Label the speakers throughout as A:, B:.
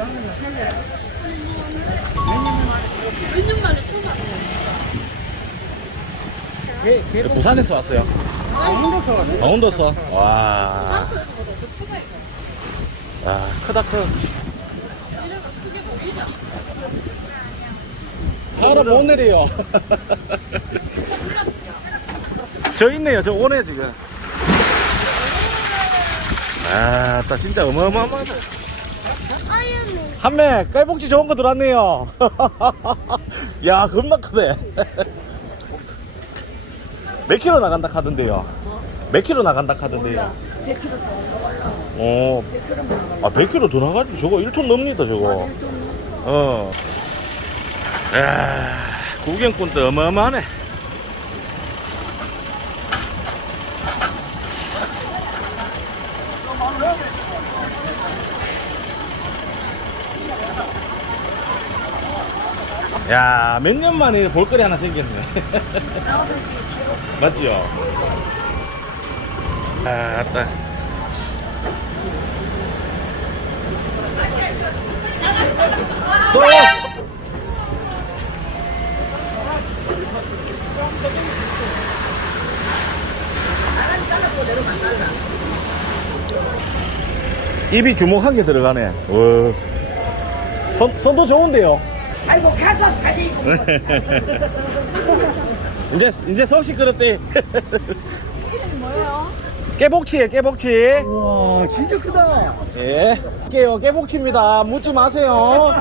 A: 몇년. 네,
B: 부산에서 왔어요.
C: 강원도서 왔네.
B: 강원도서. 와.
A: 산소에서보다 더 크다 이거.
B: 아, 크다 크. 사람 못 내려요. 저 있네요. 저 오네 지금. 아, 딱 진짜 어마어마하다. 한매 깔복지 좋은 거 들어왔네요. 야, 겁나 크대. 몇 킬로 나간다 카던데요? 몇 킬로 나간다 카던데요?
A: 100kg 더.
B: 어,
A: 100kg
B: 아, 100kg 더 나가지. 저거 1톤 넘니다, 저거. 어. 야, 구경꾼도 어마어마하네. 야, 몇 년 만에 볼거리 하나 생겼네. 맞지요? 아, 아따. 또! 입이 주먹한 개 들어가네. 와. 손, 손도 좋은데요?
D: 아이고 가서 다시
B: 이제, 이제.
A: 이름이 뭐예요?
B: 깨복치에 깨복치.
C: 와, 진짜 크다.
B: 예. 깨요, 깨복치입니다. 묻지 마세요.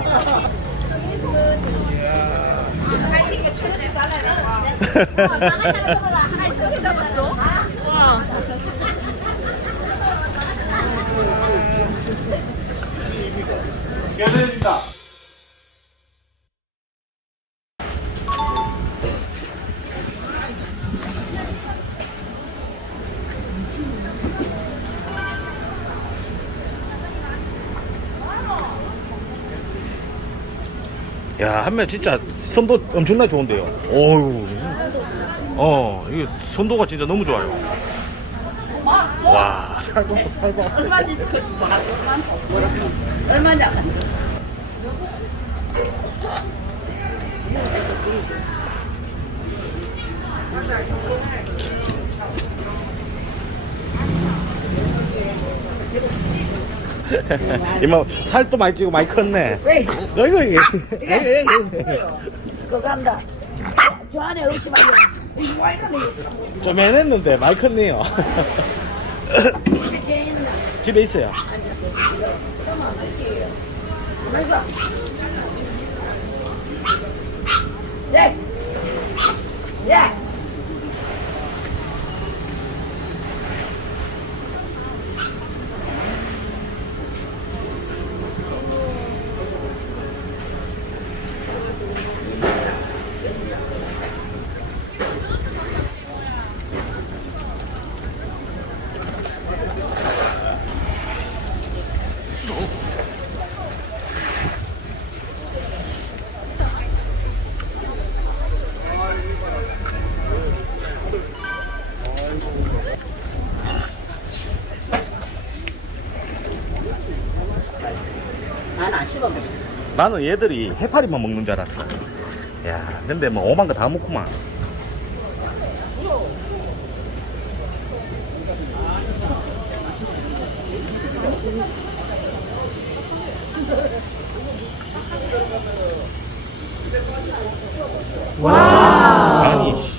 A: 잡았어? 와.
B: 깨드립니다. 야, 한명 진짜 선도 엄청나게 좋은데요. 어유 어, 이게 선도가 진짜 너무 좋아요. 와, 살봐, 살봐.
D: 얼마지 그 얼마냐
B: 이모 살도 많이 찌고 많이 컸네.
D: 왜
B: 어이구 이게.
D: 그거 간다 저 안에 이거 와 이러네
B: 좀 해냈는데 많이 컸네요.
D: 집에 있나
B: 집에 있어요. 나는 얘들이 해파리만 먹는 줄 알았어. 야, 근데 뭐 오만 거 다 먹구만. 와. 아니.